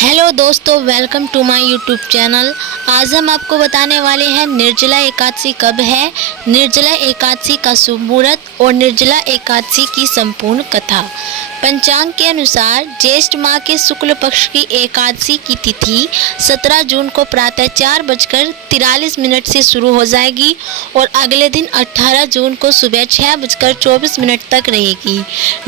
Hello दोस्तों, welcome to my YouTube channel. आज हम आपको बताने वाले हैं निर्जला एकादशी कब है, निर्जला एकादशी का शुभ मुहूर्त और निर्जला एकादशी की संपूर्ण कथा। पंचांग के अनुसार ज्येष्ठ माह के शुक्ल पक्ष की एकादशी की तिथि 17 जून को प्रातः 4:43 से शुरू हो जाएगी और अगले दिन 18 जून को सुबह 6:24 तक रहेगी।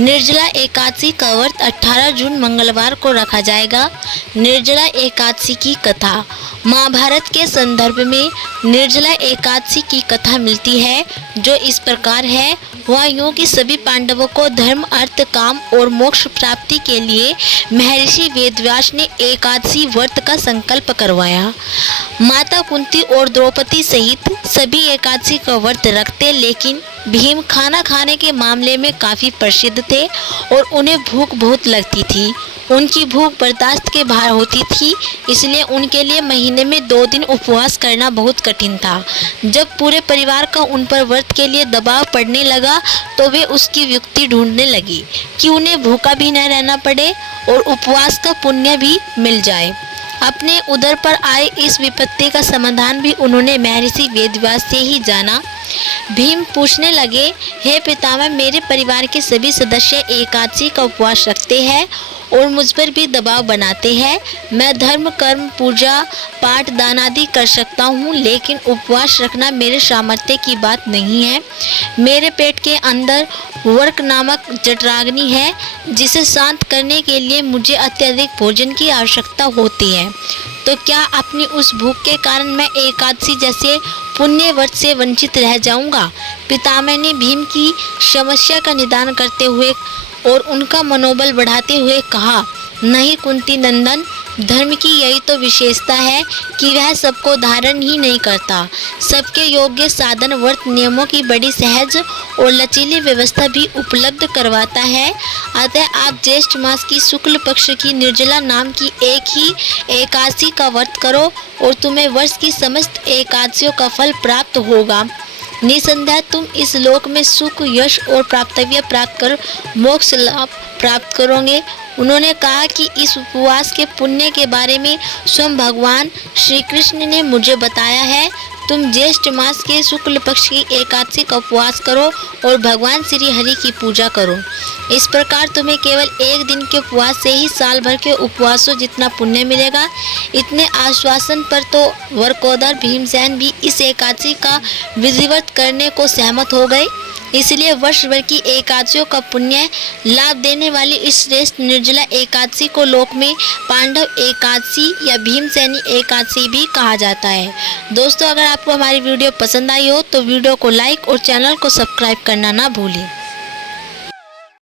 निर्जला एकादशी का व्रत 18 जून मंगलवार को रखा जाएगा। निर्जला एकादशी की कथा। महाभारत के संदर्भ में निर्जला एकादशी की कथा मिलती है, जो इस प्रकार है। वह यूं कि सभी पांडवों को धर्म, अर्थ, काम और मोक्ष प्राप्ति के लिए महर्षि वेदव्यास ने एकादशी व्रत का संकल्प करवाया। माता कुंती और द्रौपदी सहित सभी एकादशी का व्रत रखते, लेकिन भीम खाना खाने के मामले में काफ़ी प्रसिद्ध थे और उन्हें भूख बहुत लगती थी। उनकी भूख बर्दाश्त के बाहर होती थी, इसलिए उनके लिए महीने में 2 दिन उपवास करना बहुत कठिन था। जब पूरे परिवार का उन पर व्रत के लिए दबाव पड़ने लगा तो वे उसकी युक्ति ढूंढने लगी कि उन्हें भूखा भी न रहना पड़े और उपवास का पुण्य भी मिल जाए। अपने उदर पर आए इस विपत्ति का समाधान भी उन्होंने महर्षि वेदव्यास से ही जाना। भीम पूछने लगे, हे पितामह, मेरे परिवार के सभी सदस्य एकादशी का उपवास रखते हैं और मुझ पर भी दबाव बनाते हैं। मैं धर्म, कर्म, पूजा पाठ, दान आदि कर सकता हूँ, लेकिन उपवास रखना मेरे सामर्थ्य की बात नहीं है। मेरे पेट के अंदर वर्क नामक जठराग्नि है, जिसे शांत करने के लिए मुझे अत्यधिक भोजन की आवश्यकता होती है। तो क्या अपनी उस भूख के कारण मैं एकादशी जैसे पुण्य व्रत से वंचित रह जाऊंगा? पितामह ने भीम की समस्या का निदान करते हुए और उनका मनोबल बढ़ाते हुए कहा, नहीं कुंती नंदन, धर्म की यही तो विशेषता है कि वह सबको धारण ही नहीं करता। सबके योग्य साधन व्रत नियमों की बड़ी सहज और लचीली व्यवस्था भी उपलब्ध करवाता है। अतः आप ज्येष्ठ मास की शुक्ल पक्ष की निर्जला नाम की एक ही एकादशी का व्रत करो और तुम्हें वर्ष की समस्त एकादशियों का फल प्राप्त होगा। निसंदेह तुम इस लोक में सुख, यश और प्राप्तव्य प्राप्त कर मोक्ष लाभ प्राप्त करोगे। उन्होंने कहा कि इस उपवास के पुण्य के बारे में स्वयं भगवान श्री कृष्ण ने मुझे बताया है। तुम ज्येष्ठ मास के शुक्ल पक्ष की एकादशी का उपवास करो और भगवान श्री हरि की पूजा करो। इस प्रकार तुम्हें केवल एक दिन के उपवास से ही साल भर के उपवासों जितना पुण्य मिलेगा। इतने आश्वासन पर तो वरकोदर भीमसेन भी इस एकादशी का विधिवत करने को सहमत हो गए। इसलिए वर्ष भर की एकादशियों का पुण्य लाभ देने वाली इस श्रेष्ठ निर्जला एकादशी को लोक में पांडव एकादशी या भीमसेनी एकादशी भी कहा जाता है। दोस्तों, अगर आपको हमारी वीडियो पसंद आई हो तो वीडियो को लाइक और चैनल को सब्सक्राइब करना ना भूलें।